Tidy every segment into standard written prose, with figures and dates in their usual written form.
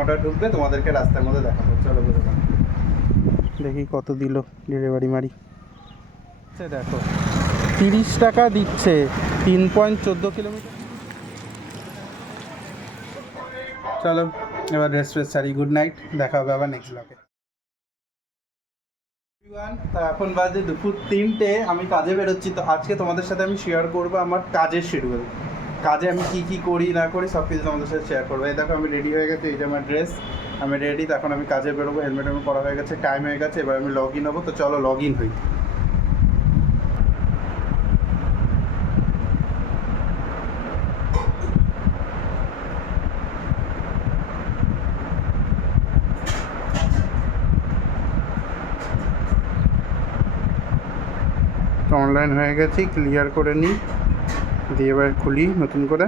Order ঢুকবে তোমাদেরকে রাস্তার মধ্যে দেখাবো। চলো বেরোলাম, দেখি কত দিল ডেলিভারি মারি। দেখো 30 টাকা দিচ্ছে, 3.14 কিলোমিটার। চলো এবার রেস্ট ছাড়ি। গুড নাইট, দেখা হবে আবার নেক্সট ব্লগে। তা এখন বাজে দুপুর 3টে, আমি কাজে বেরোচ্ছি। তো আজকে তোমাদের সাথে আমি শেয়ার করবো আমার কাজের শিডিউল। কাজে আমি কি কি করি না করি সব কিছু তোমাদের সাথে শেয়ার করবো। এই দেখো আমি রেডি হয়ে গেছি, এই যে আমার ড্রেস, আমি রেডি। তখন আমি কাজে বেরোবো, হেলমেট আমি পরা হয়ে গেছে, টাইম হয়ে গেছে, এবার আমি লগ ইন হবো। তো চলো লগ ইন হই। অনলাইন হয়ে গেছি, ক্লিয়ার করে নিই, দিয়ে এবার খুলি নতুন করে।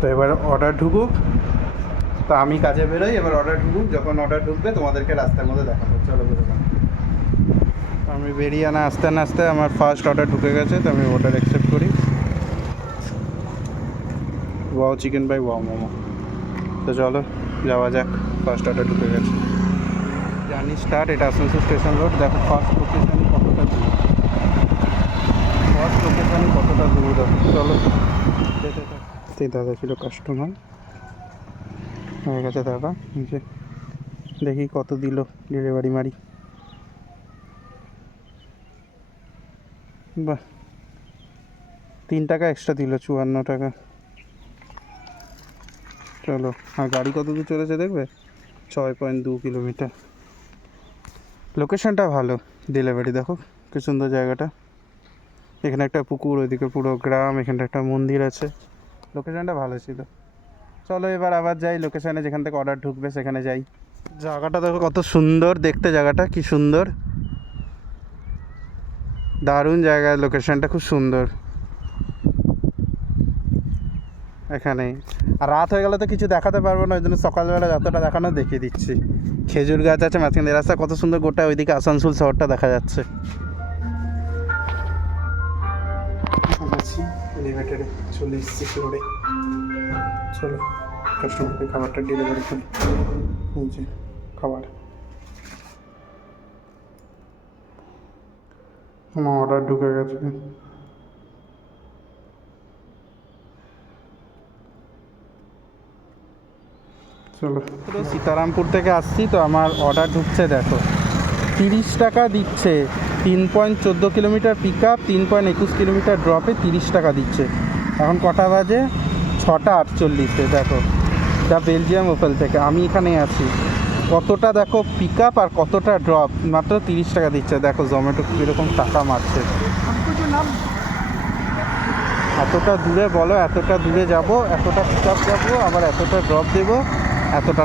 তো এবার অর্ডার ঢুকুক, তো আমি কাজে বেরোই, এবার অর্ডার ঢুকুক। যখন অর্ডার ঢুকবে তোমাদেরকে রাস্তার মধ্যে দেখাবো। চলো বেরোলাম। আমি বেরিয়ে আসতে না আসতে আমার ফার্স্ট অর্ডার ঢুকে গেছে। তো আমি অর্ডার অ্যাকসেপ্ট করি। Wow Chicken by Wow Momo. তো চলো যাওয়া যাক, ফার্স্ট অর্ডার ঢুকে গেছে। Journey start. এটা আসানসোল স্টেশন রোড। দেখো ফার্স্ট লোকেশানই কতটা দূর, ফার্স্ট লোকেশানই কতটা দূর দেখো। চলো যেতে থাক। দাদা ছিল কাস্টমার, হয়ে গেছে দাদা। নিচে দেখি কত দিল ডেলিভারি মারি। বাহ, 3 টাকা এক্সট্রা দিল, 54 টাকা। চলো, আর গাড়ি কত দূর চলেছে দেখবে, 6.2 কিলোমিটার। লোকেশনটা ভালো, ডেলিভারি দেখো কি সুন্দর জায়গাটা। এখানে একটা পুকুর, ওইদিকে পুরো গ্রাম, এখানটা একটা মন্দির আছে। লোকেশনটা ভালো ছিল। চলো এবার আবার যাই লোকেশানে, যেখান থেকে অর্ডার ঢুকবে সেখানে যাই। জায়গাটা দেখো কত সুন্দর দেখতে, জায়গাটা কি সুন্দর, দারুণ জায়গা। লোকেশনটা খুব সুন্দর। এখানে আর রাত হয়ে গেলে তো কিছু দেখাতে পারবো না, ওই জন্য সকালবেলা যতটা দেখানো দেখিয়ে দিচ্ছি। খেজুর গাছ আছে মাঝখানে, রাস্তা কত সুন্দর, গোটা ওইদিকে আসানসোল শহরটা দেখা যাচ্ছে। এলিভেটারে চলে এসেছি ফ্লোরে। চলো কাস্টমারকে খাবারটা ডেলিভারি করি। নিচে খাবার, আমার অর্ডার ঢুকে গেছে। চলো, সীতারামপুর থেকে আসছি, তো আমার অর্ডার ঢুকছে দেখো। 30 টাকা দিচ্ছে, 3.14 কিলোমিটার পিক আপ, 3.21 কিলোমিটার ড্রপে 30 টাকা দিচ্ছে। এখন কটা বাজে, 6:48। দেখো দ্য বেলজিয়াম ওপেল থেকে আমি এখানে আছি। কতটা দেখো পিক আপ আর কতটা ড্রপ, মাত্র 30 টাকা দিচ্ছে। দেখো জোম্যাটো কীরকম টাকা মারছে। এতটা দূরে বলো, এতটা দূরে যাব, এতটা পিক আপ যাবো, আবার এতটা ড্রপ দেবো, এতটা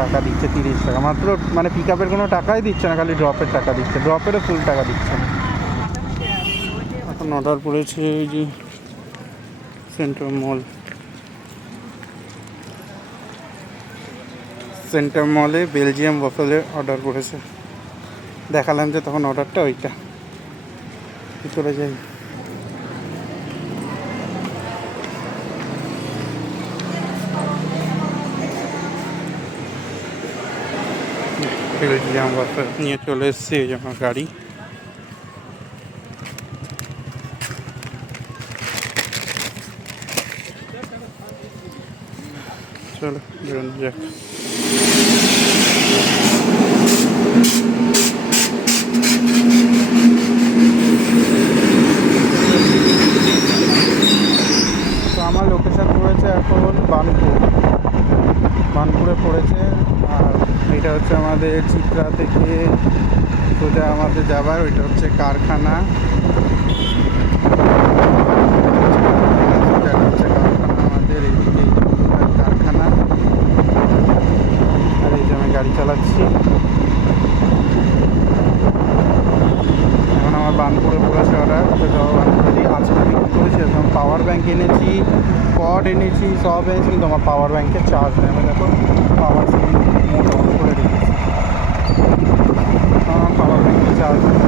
টাকা দিচ্ছে 30 টাকা মাত্র। মানে পিক আপের কোনো টাকাই দিচ্ছে না, খালি ড্রপের টাকা দিচ্ছে, ড্রপেরও ফুল টাকা দিচ্ছে না। এখন অর্ডার করেছে ওই যে সেন্টার মল, সেন্টার মলে বেলজিয়াম ওয়াফেলের অর্ডার করেছে। দেখালাম যে তখন অর্ডারটা ওইটা। ভিতরে যাই। বেলজিয়াম ওয়াফেল নিয়ে চলে এসেছি, এই যে আমার গাড়ি। চলো বেরোনো যাক। তো আমার লোকেশান পড়েছে এখন বানপুরে পড়েছে। আর এটা হচ্ছে আমাদের চিত্রা থেকে সোজা আমাদের যাবার, ওইটা হচ্ছে কারখানা। আমাদের এইদিকে কারখানা। আর এই যে আমি গাড়ি চালাচ্ছি। এখন আমার বানপুরে পড়েছে অর্ডার। তো যাবো বানপুরে। আজকে আমি কী করেছি, এখন পাওয়ার ব্যাঙ্ক এনেছি, কর্ড এনেছি, সব এনেছি, কিন্তু আমার পাওয়ার ব্যাঙ্কের চার্জ নেই। আমি দেখো পাওয়ার মোড অন করে রেখেছি, আমার পাওয়ার ব্যাঙ্কের চার্জ নেই।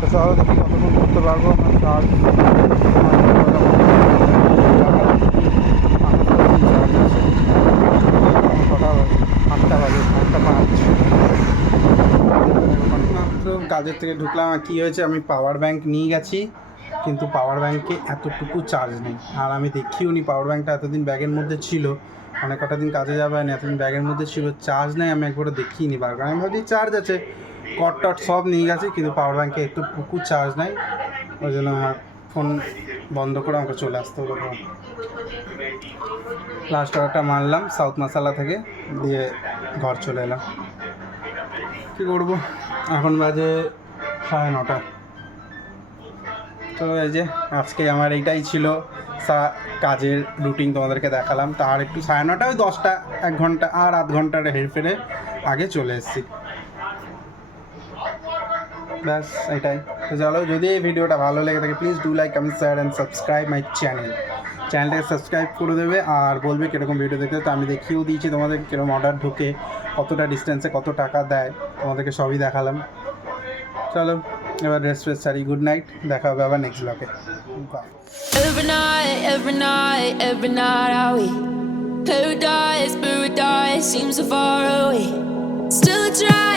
তো চলো দেখি কতক্ষণ করতে পারবো আমার চার্জ। কাজের থেকে ঢুকলাম, আর কী হয়েছে, আমি পাওয়ার ব্যাংক নিয়ে গেছি কিন্তু পাওয়ার ব্যাংকে এতটুকু চার্জ নেই। আর আমি দেখিও নি পাওয়ার ব্যাংকটা এতদিন ব্যাগের মধ্যে ছিল, অনেক কটা দিন কাজে যাবে না, এতদিন ব্যাগের মধ্যে ছিল, চার্জ নেই। আমি একবারও দেখিয়ে নি বার করে, আমি ভাবছি চার্জ আছে, কট টট সব নিয়ে গেছি কিন্তু পাওয়ার ব্যাংকে একটুকু চার্জ নেই। ওই জন্য আমার ফোন বন্ধ করে আমাকে চলে আসতে হলো। লাস্ট অর্ডারটা মারলাম সাউথ মশালা থেকে, দিয়ে ঘর চলে এলাম। কী করবো, এখন বাজে 9:30। তো এই যে আজকে আমার এইটাই ছিল কাজের রুটিন, তোমাদেরকে দেখালাম। তার একটু 9:30, ওই 10টা 1 ঘন্টা আর আধ ঘন্টার হেরফেরে আগে চলে এসেছি, ব্যাস এটাই। তো চলো, যদি এই ভিডিওটা ভালো লেগে থাকে please do like, comment, share and subscribe my চ্যানেলটাকে সাবস্ক্রাইব করে দেবে, আর বলবে কীরকম ভিডিও দেখতে। তো আমি দেখিয়েও দিয়েছি তোমাদের কীরকম অর্ডার ঢোকে, কতটা ডিস্টেন্সে কত টাকা দেয়, তোমাদেরকে সবই দেখালাম। চলো এবার রেস্ট সারি, গুড নাইট, দেখা হবে আবার নেক্সট ব্লগে। By. Every night are we paradise seems so far away. Still I try.